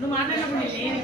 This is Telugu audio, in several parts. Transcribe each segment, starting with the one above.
నువ్వు మాట్లాడినప్పుడు నేను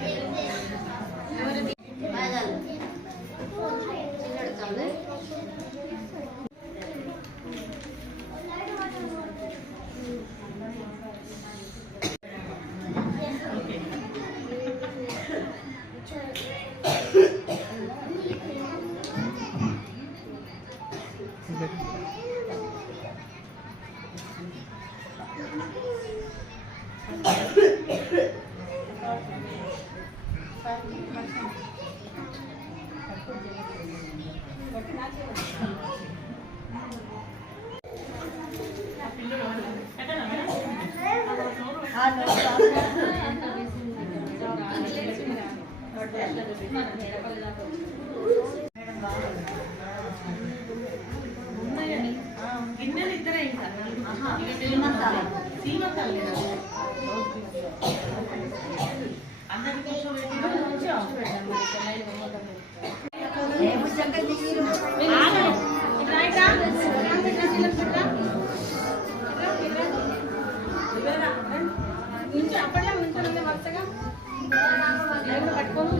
గిన్నెలు ఇద్దరే ఇంకా సీమంతాలు లేదా అందరికి కూర్చోబెట్టి అప్పట్లో ఉంచాలి వరుసగా పట్టుకోను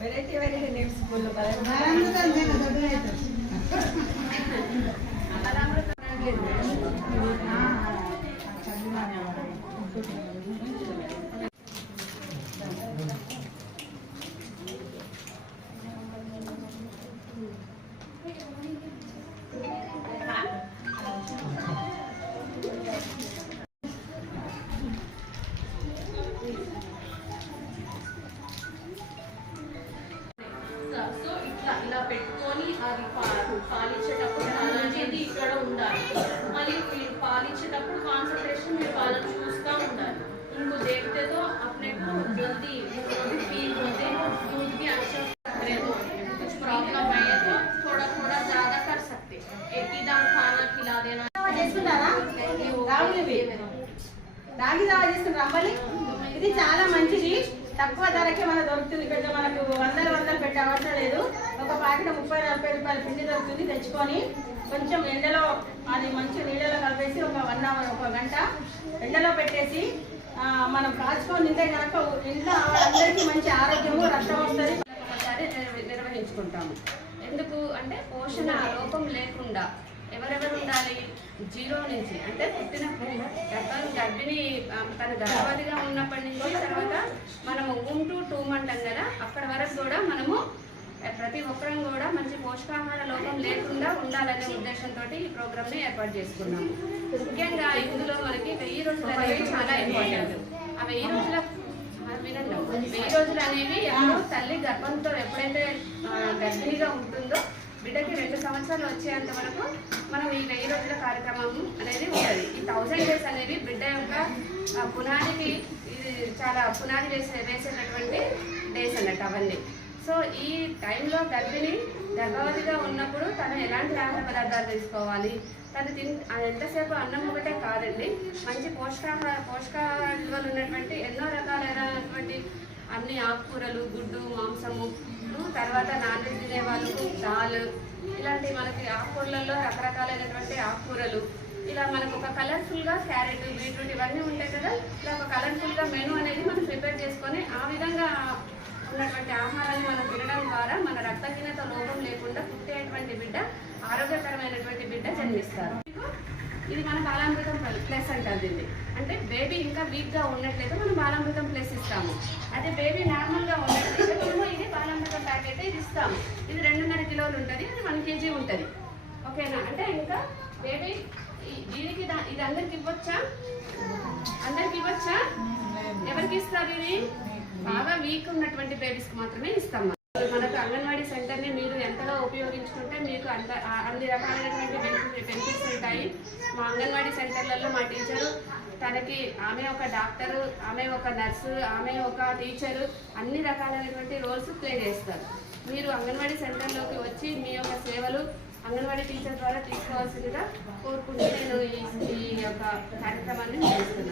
వెరైటీ నేమ్స్ ఇలా పెట్టుకొని అది పాలించేటప్పుడు అనేది ఇక్కడ ఉండాలి. మళ్ళీ మీరు పాలించేటప్పుడు కాన్సన్ట్రేషన్ మీరు వాళ్ళని చూస్తూ ఉండాలి. उनको देखते तो अपने को जल्दी फील होते दूध भी अच्छा रहे तो कुछ प्रॉब्लम है तो थोड़ा थोड़ा ज्यादा कर सकते एक ही दम खाना खिला देना రాగి జావ చేస్తున్న రమ్మలి ఇది చాలా మంచిది. తక్కువ ధరకే మనకు దొరుకుతుంది. కొంచెం మనకు వందలు పెట్టే అవసరం లేదు. ఒక ప్యాకెట్ 30-40 రూపాయల పిండి దొరుకుతుంది. తెచ్చుకొని కొంచెం ఎండలో అది మంచి నీళ్ళలో కలిపేసి ఒక 1 అవర్ 1 గంట ఎండలో పెట్టేసి మనం కాచుకొని తింటే కనుక ఇంట్లో అందరికీ మంచి ఆరోగ్యము రక్తం వస్తుంది. ఒకసారి నిర్వహించుకుంటాము. ఎందుకు అంటే పోషణ లోపం లేకుండా ఎవరెవరు ఉండాలి? 0 నుంచి అంటే పుట్టినప్పుడు గర్భిణి తన గర్భవతిగా ఉన్నప్పటి నుంచి తర్వాత మనము 1 to 2 అంటాం కదా, అక్కడి వరకు కూడా మనము ప్రతి ఒక్కరం కూడా మంచి పోషకాహార లోపం లేకుండా ఉండాలనే ఉద్దేశంతో ఈ ప్రోగ్రామ్ని ఏర్పాటు చేసుకున్నాము. ముఖ్యంగా ఇందులో మనకి 1000 రోజులు అనేవి చాలా ఇంపార్టెంట్. ఆ 1000 రోజుల 1000 రోజులు అనేవి ఎప్పుడో తల్లి గర్భంతో ఎప్పుడైతే గర్భిణిగా ఉంటుందో బిడ్డకి 2 సంవత్సరాలు వచ్చేంత వరకు మనం ఈ 1000 రోజుల కార్యక్రమం అనేది ఉంటుంది. ఈ 1000 డేస్ అనేవి బిడ్డ యొక్క పునాదికి ఇది చాలా పునాది వేసేటటువంటి డేస్ అన్నట్టు అవన్నీ. సో ఈ టైంలో గర్భవతిగా ఉన్నప్పుడు తను ఎలాంటి ఆహార పదార్థాలు తీసుకోవాలి, తను ఎంతసేపు అన్నం ఒకటే కాదండి, మంచి పోషకాహార విలువలు ఉన్నటువంటి ఎన్నో రకాలైనటువంటి అన్ని ఆకుకూరలు, గుడ్డు, మాంసము, తర్వాత నాన్ వెజ్ తినే వాళ్ళకు దాల్, ఇలాంటి మనకి ఆకుకూరలలో రకరకాలైనటువంటి ఆకుకూరలు, ఇలా మనకు ఒక కలర్ఫుల్గా క్యారెట్, బీట్రూట్ ఇవన్నీ ఉంటాయి కదా, ఇలా ఒక కలర్ఫుల్గా మెనూ అనేది మనం ప్రిపేర్ చేసుకొని ఆ విధంగా ఉన్నటువంటి ఆహారాన్ని మనం తినడం ద్వారా మన రక్తహీనత లోపం లేకుండా పుట్టేటువంటి బిడ్డ ఆరోగ్యకరమైనటువంటి బిడ్డ జన్మిస్తారు. ఇది మన బాలామృతం ప్లస్ అంటారు దీన్ని. అంటే బేబీ ఇంకా వీక్గా ఉన్నట్లయితే మనం బాలామృతం ప్లస్ ఇస్తాము. అదే బేబీ నార్మల్గా ఉన్నట్లయితే మనము ఇది బాలామృతం ప్యాకెట్ ఇది ఇస్తాము. ఇది 2.5 కిలోలు ఉంటుంది, అది 1 kg ఉంటుంది. ఓకేనా? అంటే ఇంకా బేబీ దీనికి ఇది అందరికి ఇవ్వచ్చా? అందరికి ఇవ్వచ్చా? ఎవరికి ఇస్తారు? ఇది బాగా వీక్ ఉన్నటువంటి బేబీస్కి మాత్రమే ఇస్తాం. మనకు అంగన్వాడీ సెంటర్ని మీరు ఎంతగా ఉపయోగించుకుంటే మీకు అన్ని రకాలైనటువంటి బెనిఫిట్స్ ఉంటాయి. మా అంగన్వాడీ సెంటర్లలో మా టీచరు ఆమె ఒక డాక్టరు, ఆమె ఒక నర్సు, ఆమె ఒక టీచరు, అన్ని రకాలైనటువంటి రోల్స్ ప్లే చేస్తారు. మీరు అంగన్వాడీ సెంటర్లోకి వచ్చి మీ యొక్క సేవలు అంగన్వాడీ టీచర్ ద్వారా తీసుకోవాల్సిందిగా కోరుకుంటూ నేను ఈ యొక్క కార్యక్రమాన్ని చేస్తున్నాను.